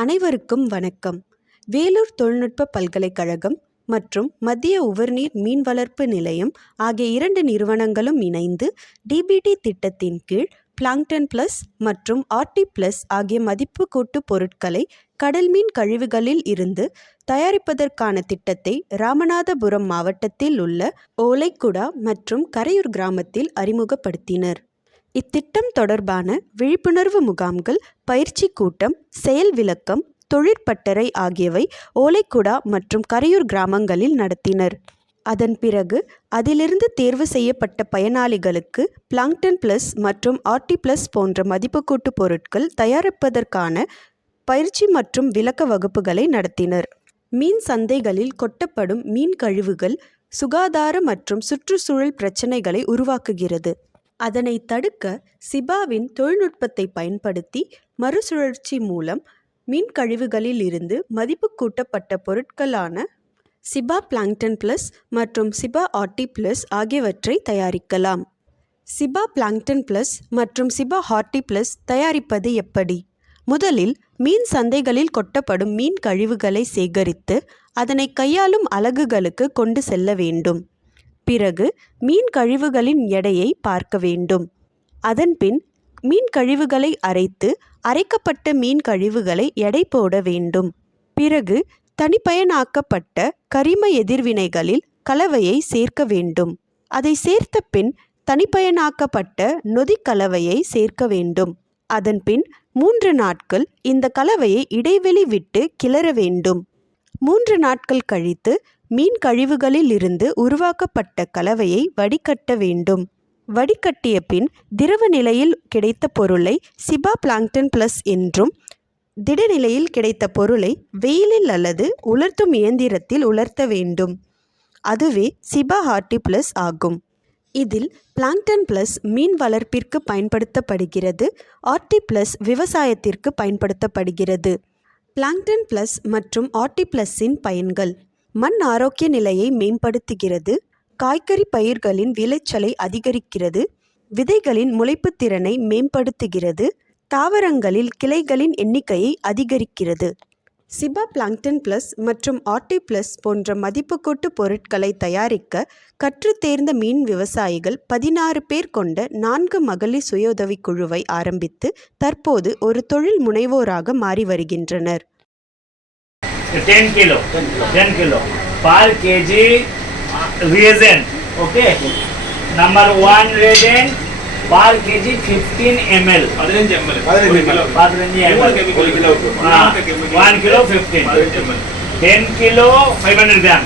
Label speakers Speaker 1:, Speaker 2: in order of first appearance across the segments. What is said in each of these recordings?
Speaker 1: அனைவருக்கும் வணக்கம். வேலூர் தொழில்நுட்ப பல்கலைக்கழகம் மற்றும் மத்திய உவர்நீர் மீன் வளர்ப்பு நிலையம் ஆகிய இரண்டு நிறுவனங்களும் இணைந்து டிபிடி திட்டத்தின் கீழ் பிளாங்டன் பிளஸ் மற்றும் ஆர்டி பிளஸ் ஆகிய மதிப்பு கூட்டு பொருட்களை கடல் மீன் கழிவுகளில் இருந்து தயாரிப்பதற்கான திட்டத்தை ராமநாதபுரம் மாவட்டத்தில் உள்ள ஓலைக்குடா மற்றும் கரையூர் கிராமத்தில் அறிமுகப்படுத்தினர். இத்திட்டம் தொடர்பான விழிப்புணர்வு முகாம்கள் பயிற்சி கூட்டம் செயல் விளக்கம் தொழிற்பட்டறை ஆகியவை ஓலைக்குடா மற்றும் கரையூர் கிராமங்களில் நடத்தினர். அதன் பிறகு அதிலிருந்து தேர்வு செய்யப்பட்ட பயனாளிகளுக்கு பிளாங்டன் பிளஸ் மற்றும் ஆர்டி பிளஸ் போன்ற மதிப்புக்கூட்டு பொருட்கள் தயாரிப்பதற்கான பயிற்சி மற்றும் விளக்க வகுப்புகளை நடத்தினர். மீன் சந்தைகளில் கொட்டப்படும் மீன் கழிவுகள் சுகாதார மற்றும் சுற்றுச்சூழல் பிரச்சினைகளை உருவாக்குகிறது. அதனை தடுக்க சிபாவின் தொழில்நுட்பத்தை பயன்படுத்தி மறுசுழற்சி மூலம் மீன் கழிவுகளில் இருந்து மதிப்பு கூட்டப்பட்ட பொருட்களான சிபா பிளாங்டன் பிளஸ் மற்றும் சிபா ஆர்டி பிளஸ் ஆகியவற்றை தயாரிக்கலாம். சிபா பிளாங்டன் பிளஸ் மற்றும் சிபா ஹார்டி பிளஸ் தயாரிப்பது எப்படி? முதலில் மீன் சந்தைகளில் கொட்டப்படும் மீன் கழிவுகளை சேகரித்து அதனை கையாளும் அலகுகளுக்கு கொண்டு செல்ல வேண்டும். பிறகு மீன் கழிவுகளின் எடையை பார்க்க வேண்டும். அதன்பின் மீன் கழிவுகளை அரைத்து அரைக்கப்பட்ட மீன் கழிவுகளை எடை போட வேண்டும். பிறகு தனிப்பயனாக்கப்பட்ட கரிம எதிர்வினைகளில் கலவையை சேர்க்க வேண்டும். அதை சேர்த்த பின் தனிப்பயனாக்கப்பட்ட நொதி கலவையை சேர்க்க வேண்டும். அதன்பின் மூன்று நாட்கள் இந்த கலவையை இடைவெளி விட்டு கிளற வேண்டும். மூன்று நாட்கள் கழித்து மீன் கழிவுகளில் இருந்து உருவாக்கப்பட்ட கலவையை வடிகட்ட வேண்டும். வடிகட்டிய பின் திரவ நிலையில் கிடைத்த பொருளை சிபா பிளாங்டன் பிளஸ் என்றும் திடநிலையில் கிடைத்த பொருளை வெயிலில் அல்லது உலர்த்தும் இயந்திரத்தில் உலர்த்த வேண்டும். அதுவே சிபா ஹார்டி பிளஸ் ஆகும். இதில் பிளாங்டன் பிளஸ் மீன் வளர்ப்பிற்கு பயன்படுத்தப்படுகிறது ஆர்டி பிளஸ் விவசாயத்திற்கு பயன்படுத்தப்படுகிறது. பிளாங்டன் பிளஸ் மற்றும் ஆர்டி பிளஸின் பயன்கள் மண் ஆரோக்கிய நிலையை மேம்படுத்துகிறது. காய்கறி பயிர்களின் விளைச்சலை அதிகரிக்கிறது. விதைகளின் முளைப்பு திறனை மேம்படுத்துகிறது. தாவரங்களில் கிளைகளின் எண்ணிக்கையை அதிகரிக்கிறது. சிபா பிளாங்டன் பிளஸ் மற்றும் ஆர்டி பிளஸ் போன்ற மதிப்புக்கூட்டு பொருட்களை தயாரிக்க கற்று தேர்ந்த மீன் விவசாயிகள் பதினாறு பேர் கொண்ட நான்கு மகளிர் சுய உதவிக் குழுவை ஆரம்பித்து தற்போது ஒரு தொழில் முனைவோராக மாறி வருகின்றனர்.
Speaker 2: Ten kilo ten kilo per K G reagent okay number one reagent per
Speaker 3: K G
Speaker 2: fifteen
Speaker 4: M L
Speaker 2: one kilo
Speaker 4: fifteen
Speaker 2: ten kilo five hundred gram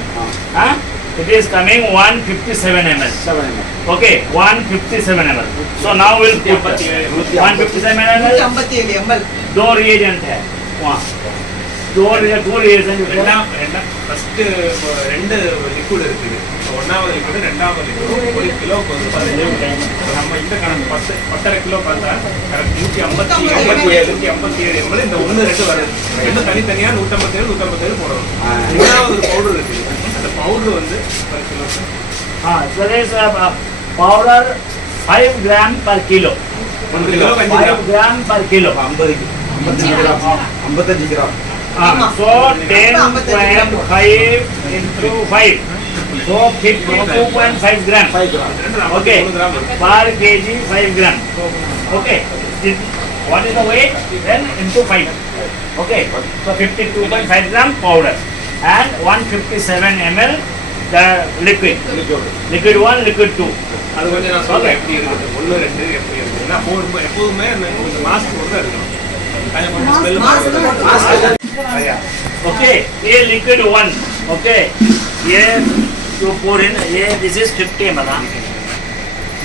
Speaker 2: it it is coming 157 ml.
Speaker 3: 7 ml.
Speaker 2: Okay, 157 ml. So now we'll put 157 ml. दो reagent है. वहाँ தோலையா தோலையா
Speaker 4: ரெண்டாம் ரெண்டாம் first ரெண்டு liquid இருக்குது. ஒன்றாவது liquid ரெண்டாவது liquid ஒரு கிலோவுக்கு வந்து பார்த்தீங்கன்னா நம்ம இந்த கணக்கு பத்து பத்தரை கிலோ பார்த்தா கரெக்ட் நூற்றி ஐம்பத்தி ஐம்பத்தி ஏழு நூற்றி ஐம்பத்தி ஏழு என்பது இந்த ஒன்று ரெண்டு வருது. ரெண்டும் தனித்தனியாக நூற்றம்பத்தேழு நூற்றம்பத்தேழு போடணும். ரெண்டாவது பவுடர் இருக்குது. அந்த பவுடர் வந்து பர் கிலோ
Speaker 2: ஆ powder five gram per kilo
Speaker 4: ஒரு
Speaker 2: kilo
Speaker 4: five
Speaker 2: gram. Per kilo
Speaker 3: ஐம்பது ஐம்பத்தஞ்சு கிராம். ஐம்பத்தஞ்சு கிராம்.
Speaker 2: Ah,
Speaker 5: ஆமா.
Speaker 2: so 10.5 into 5 so 52.5 gram okay per kg 5 gram okay It- what is the weight then into 5 okay so 52.5 gram powder and 157 ml the liquid liquid 1 liquid 2
Speaker 4: அது கொஞ்சம் நான் சொல்றேன் எப்படி இருக்குது ஒன்று ரெண்டு எப்படி இருக்குது ஏன்னா போடும்போது எப்போதுமே மாஸ்க் போட்டு தான் இருக்கணும்
Speaker 2: Okay, a liquid one. Okay, here you pour in. Here this is 50 ml.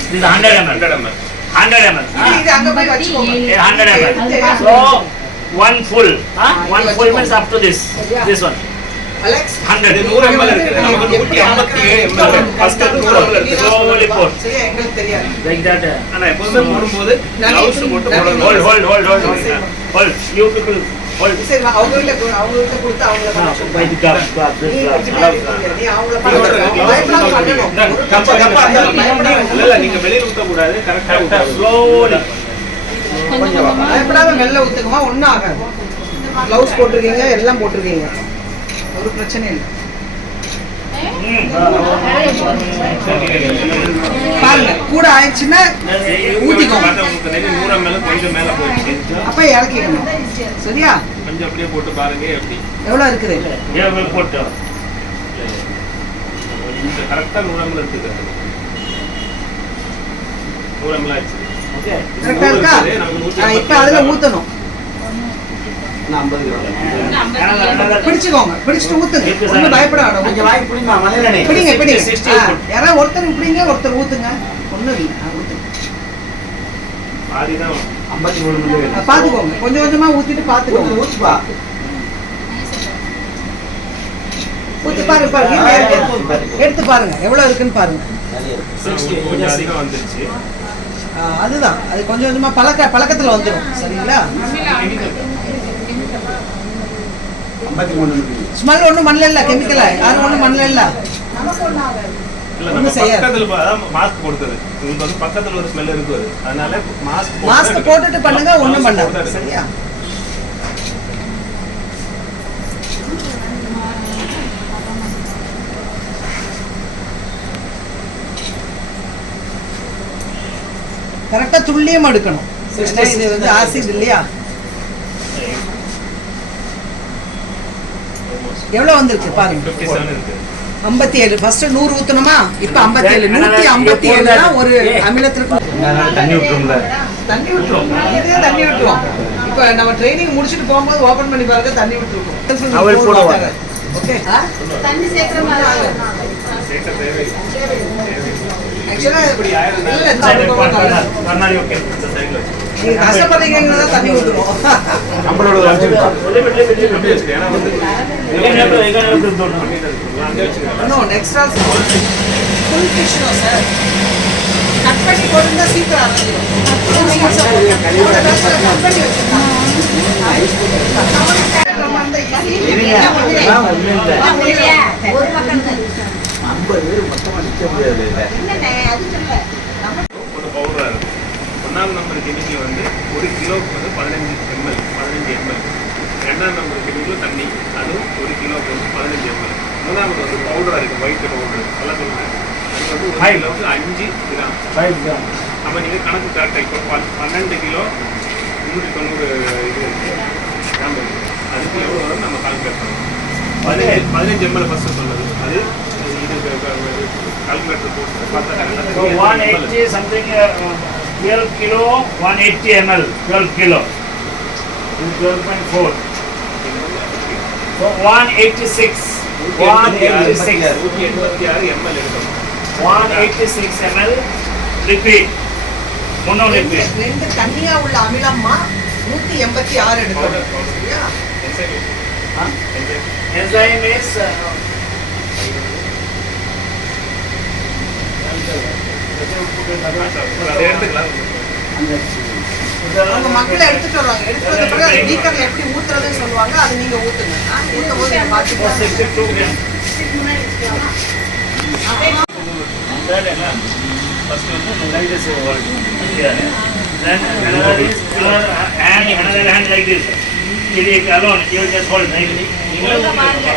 Speaker 2: This is 100 ml.
Speaker 4: 100 ml.
Speaker 2: 100 ml. 100 ml. So one full. Huh? One full means up to this. This one.
Speaker 4: Hundred நூறு ML இருக்குது நமக்கு நூற்றி ஐம்பத்தி ஏழு ML first நூறு ML இருக்குது
Speaker 2: ஸ்லோவலி
Speaker 5: போர் எங்களுக்கு தெரியாது
Speaker 2: லைக் தட்
Speaker 4: ஆனால் எப்போதுமே போடும்போது hold
Speaker 2: hold hold hold hold you people hold hold you people hold
Speaker 5: சரி அவங்க கிட்ட கொடு- அவங்க கொடுத்து அவங்கள பண்ணணும்.
Speaker 4: நீங்க வெளியில ஊத்தக்கூடாது. கரெக்டா
Speaker 2: Correct,
Speaker 4: ஊத்தணும்
Speaker 2: slowly.
Speaker 5: பயப்படாம வெளில ஊத்துக்குமா ஒண்ணும் ஆகாது. க்ளவுஸ் போட்டிருக்கீங்க எல்லாம் போட்டிருக்கீங்க. ஒரு பிரச்சனையும் இல்லை. பாருங்க கூட ஆயிடுச்சுன்னா ஊத்திக்கோங்க
Speaker 4: கொஞ்சம் மேல போயிடுச்சு
Speaker 5: அப்ப இறக்கிக்கணும். சரியா?
Speaker 4: கொஞ்சம் அப்படியே போட்டு பாருங்க எப்படி
Speaker 5: எவ்வளவு இருக்குது?
Speaker 2: போட்டு
Speaker 4: கரெக்டா நூறாமல் இருக்குது நூறாமல்
Speaker 2: ஆயிடுச்சு
Speaker 5: கரெக்டா இருக்கா இப்ப அதுல ஊத்தணும்.
Speaker 3: ஐம்பது கிராம்
Speaker 5: பிடிச்சுக்கோங்க பிடிச்சிட்டு ஊத்துங்க. ஒன்றும் பயப்பட வேண்டாம்
Speaker 3: அங்கே வாங்கி பிடிமா மலையிலே
Speaker 5: பிடிங்க பிடிங்க.
Speaker 2: 60
Speaker 5: ஆ, யாராவது ஒருத்தர் பிடிங்க ஒருத்தர் ஊத்துங்க. ஒண்ணும் இல்லை. ஆ, ஊத்துங்க
Speaker 4: பாதிதான்
Speaker 3: ஐம்பத்தி மூணு மில்லி
Speaker 5: ஆ,
Speaker 3: வேணும்
Speaker 5: பாத்துக்கோங்க. கொஞ்சம் கொஞ்சமா ஊத்திட்டு பாத்துக்கோங்க.
Speaker 3: ஊத்து ஊத்துப்பா
Speaker 5: ஊத்தி பாருங்க பாருங்க. எடுத்து பாருங்க. எவ்வளவு இருக்குன்னு பாருங்க.
Speaker 4: கொஞ்சம் அதிகம் வந்துருச்சு.
Speaker 5: ஆ, அதுதான். அது கொஞ்சம் கொஞ்சமா பழக்க பழக்கத்துல வந்துடும் சரிங்களா? ஸ்மெல் ஒண்ணும் மண்ணில் இல்ல கெமிக்கலா யாரும் ஒண்ணும் மண்ணில் இல்ல.
Speaker 4: மாஸ்க் கொடுத்தது உங்களுக்கு வந்து பக்கத்துல ஒரு ஸ்மெல் இருக்கு அது. அதனால மாஸ்க்
Speaker 5: மாஸ்க் போட்டுட்டு பண்ணுங்க ஒண்ணும் பண்ணாது. சரியா? கரெக்டா துல்லியம் எடுக்கணும். இது வந்து ஆசிட் இல்லையா? எவ்வளவு வந்திருக்கு பாருங்க ஐம்பத்தி ஏழு ஃபர்ஸ்ட் நூறு ஊத்தணுமா இப்ப ஐம்பத்தி ஏழு நூத்தி ஐம்பத்தி ஏழு தான் ஒரு அமிலத்திற்கு
Speaker 3: தண்ணி விட்டுரும்ல
Speaker 5: தண்ணி விட்டுரும் இதே தண்ணி விட்டுரும் இப்ப நம்ம ட்ரைனிங் முடிச்சுட்டு போகும்போது ஓபன் பண்ணி பாருங்க தண்ணி விட்டுருக்கும். ஓகே
Speaker 6: தண்ணி சேர்க்கிற மாதிரி
Speaker 4: சேர்க்க தேவையில்லை
Speaker 5: ஆக்சுவலா
Speaker 4: இப்படி ஆயிருந்தா
Speaker 5: இல்ல கஷ்டப்படுறீங்கன்னா தண்ணி ஊத்துறோம்
Speaker 3: நம்மளோட
Speaker 5: இன்னும் next all full fish sir cut பண்ணி போட்டுருந்தா சீக்கிரம் அரைஞ்சிடும் கட் பண்ணி வச்சிருக்காங்க.
Speaker 6: ஒரு பக்கம் தான்.
Speaker 3: ஐம்பது பேர் மொத்தமா நிக்க முடியாது இல்ல
Speaker 6: என்னண்ணே, அது சொல்ல.
Speaker 4: ஒரு பவுடராக இருக்கும் ஒன்றாம் நம்பர் கெமிக்கல் வந்து ஒரு கிலோவுக்கு வந்து பதினஞ்சு எம்எல் பதினஞ்சு எம்எல் ரெண்டாம் நம்பர் கெமிக்கல் தண்ணி அதுவும் ஒரு கிலோவுக்கு வந்து பதினஞ்சு எம்எல் மூணாவது வந்து பவுடராக இருக்குது ஒயிட் பவுடர் அதெல்லாம் சொல்லுங்கள் அது வந்து ஒரு கிலோவுக்கு அஞ்சு கிராம். அப்போ நீங்கள் கணக்கு கரெக்டாக இப்போ பன் பன்னெண்டு கிலோ முந்நூற்றி தொண்ணூறு இது இருக்குது கிராம் இருக்குது அதுக்கு எவ்வளோ வரும்? நம்ம கால்குலேட் பண்ணணும் பதினஞ்சு பதினஞ்சு எம்எல் ஃபஸ்ட்டு சொன்னது. அது இது கால்குலேட்டர் போட்டு பார்த்தா கரெக்டாக
Speaker 2: 180 something, uh, 12 kilo, 180 ml, 12 kilo. Is 12.4. So 186, 186,
Speaker 4: நூற்றி எண்பத்தி ஆறு எம்எல் எடுக்கணும்
Speaker 2: 186 ml liquid. Mono liquid.
Speaker 5: ரெண்டு தண்ணியா உள்ள அமிலம்மா நூத்தி எண்பத்தி ஆறு எடுக்கணும்
Speaker 4: Powder, powder.
Speaker 5: சரியா
Speaker 2: Huh? Enzyme is, uh,
Speaker 4: அதை
Speaker 5: மக்களை எடுத்துட்டு வருவாங்க எடுத்துட்டு வந்த பிறகு அது பீக்கர்ல எப்படி ஊத்துறதுன்னு சொல்லுவாங்க அது நீங்க ஊத்துங்க ஊத்தும் போது நீங்க பாத்துக்கோங்க
Speaker 2: 62 gram.
Speaker 6: முன்னாடி வச்சுக்கலாமா?
Speaker 2: That and, uh, first one is like this word. Here. Then another is your hand, another hand like this. It is alone, you just hold like this.
Speaker 6: ஒழுங்கா பாருங்க.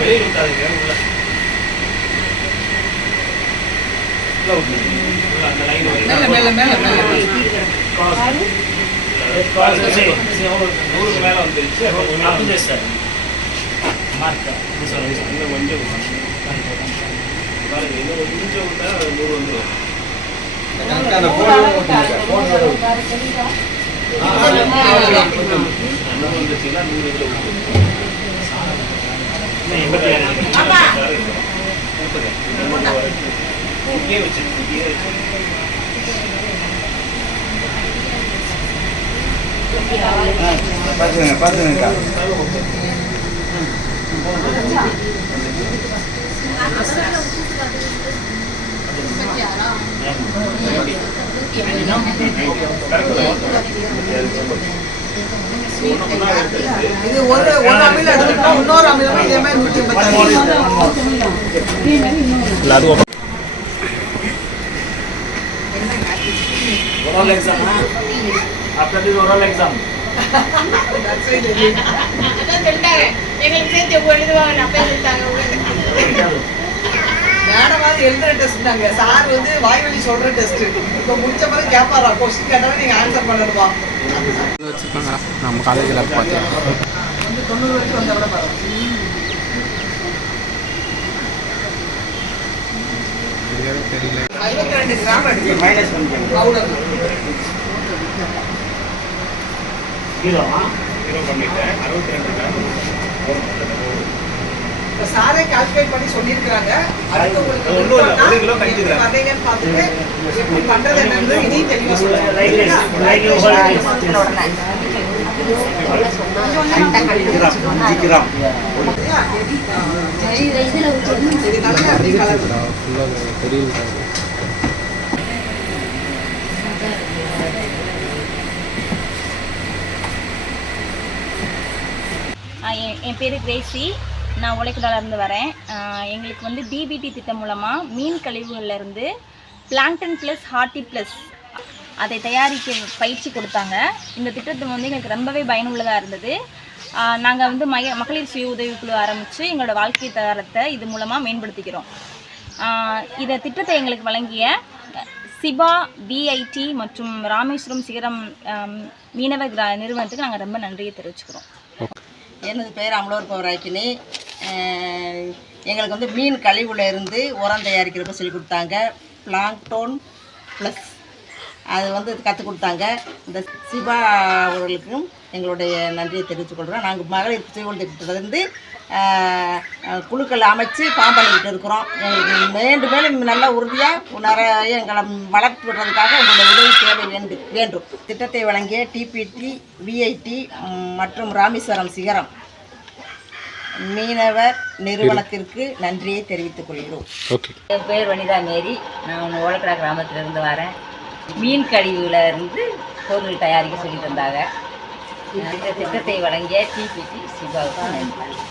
Speaker 4: வெளியே உள்ள உள்ள அந்த லைன்
Speaker 5: மேல மேல மேல மேல
Speaker 4: நூறுக்கு மேல வந்துருச்சு அப்போ
Speaker 2: Up to
Speaker 4: இன்னும் கொஞ்சம் பாருங்க இன்னும் ஒரு விட்டா நூறு வந்துடும் வந்துச்சுன்னா நூறு இதில் விட்டு
Speaker 2: எண்பத்தி
Speaker 4: இங்கே வச்சிருக்கு இங்கே
Speaker 5: இது ஒரு ஒரு அமிலம் எடுத்துட்டோம் இன்னொரு அமிலம் இதே மாதிரி நூத்தி எண்பத்தி
Speaker 2: Oral exam? After this oral exam.
Speaker 6: அதான் சொல்லிட்டாங்க எங்களுக்கு சேர்த்து எழுதுவாங்க அப்பயே சொல்லிட்டாங்க
Speaker 5: மேடமாவது எழுதுற டெஸ்ட்னாங்க சார் வந்து வாய் வழி சொல்ற டெஸ்ட் இப்போ முடிச்ச பிறகு கேட்பாரா கொஸ்டின் கேட்டாலும் நீங்க ஆன்சர் பண்ணணுமா
Speaker 7: வச்சுருக்காங்க நம்ம காலேஜில் பார்த்தேன்
Speaker 5: வந்து தொண்ணூறு வரைக்கும் வந்த விட பரவாயில்ல
Speaker 7: தெரியல
Speaker 5: ஐம்பத்தி ரெண்டு கிராம் எடுத்து
Speaker 3: மைனஸ் பண்ணிக்கோங்க
Speaker 5: பவுடர்
Speaker 2: Zero, ah?
Speaker 4: ஜீரோ பண்ணிட்டேன் அறுபத்தி ரெண்டு கிராம்
Speaker 5: இப்போ சாரே கால்குலேட் பண்ணி சொல்லியிருக்கிறாங்க அடுத்து உங்களுக்கு. வர்றீங்கன்னு பார்த்துட்டு எப்படி பண்றது என்னன்னு இதையும் தெளிவாக சொல்லுங்க
Speaker 8: என் பேர் கிரேசி. நான் உழைக்கடாலேருந்து வரேன். எங்களுக்கு வந்து டிபிடி திட்டம் மூலமாக மீன் கழிவுகள்லேருந்து பிளாங்டன் ப்ளஸ் ஹார்ட்டி ப்ளஸ் அதை தயாரிக்க பயிற்சி கொடுத்தாங்க. இந்த திட்டத்தை வந்து எங்களுக்கு ரொம்பவே பயனுள்ளதாக இருந்தது. நாங்கள் வந்து மய மகளிர் சுய உதவிக்குழு ஆரம்பித்து எங்களோட வாழ்க்கை தரத்தை இது மூலமாக மேம்படுத்திக்கிறோம். இந்த திட்டத்தை எங்களுக்கு வழங்கிய சிபா பிஐடி மற்றும் ராமேஸ்வரம் சிகரம் மீனவ கிரா நிறுவனத்துக்கு நாங்கள் ரொம்ப நன்றியை தெரிவிச்சுக்கிறோம்.
Speaker 9: எனது பேர் அமலோர் பவராக்கினி. எங்களுக்கு வந்து மீன் கழிவுல இருந்து உரம் தயாரிக்கிறப்ப சொல்லி கொடுத்தாங்க. பிளாங்டோன் ப்ளஸ் அது வந்து கற்றுக் கொடுத்தாங்க. இந்த சிவா அவர்களுக்கும் எங்களுடைய நன்றியை தெரிவித்துக் கொள்கிறோம் நாங்கள் மகளிர் சுயல் திட்டத்திலிருந்து குழுக்கள் அமைச்சு ஃபார்ம் பண்ணிக்கிட்டு இருக்கிறோம். எங்களுக்கு மேலும் மேலும் நல்ல உறுதியாக நிறைய எங்களை வளர்த்து விடுறதுக்காக உங்களுடைய உதவி தேவை வேண்டு வேண்டும். திட்டத்தை வழங்கிய டிபிடி விஐடி மற்றும் ராமேஸ்வரம் சிகரம் மீனவர் நிறுவனத்திற்கு நன்றியை தெரிவித்துக் கொள்கிறோம்.
Speaker 8: என் பேர் வனிதா மேரி. நான் ஓலக்கடா கிராமத்திலிருந்து வரேன். மீன் கழிவுல இருந்து பொருள் தயாரிக்க சொல்லி தந்தாங்க. இந்த திட்டத்தை வழங்கிய டிபிடி சிவாவுக்கு நன்றி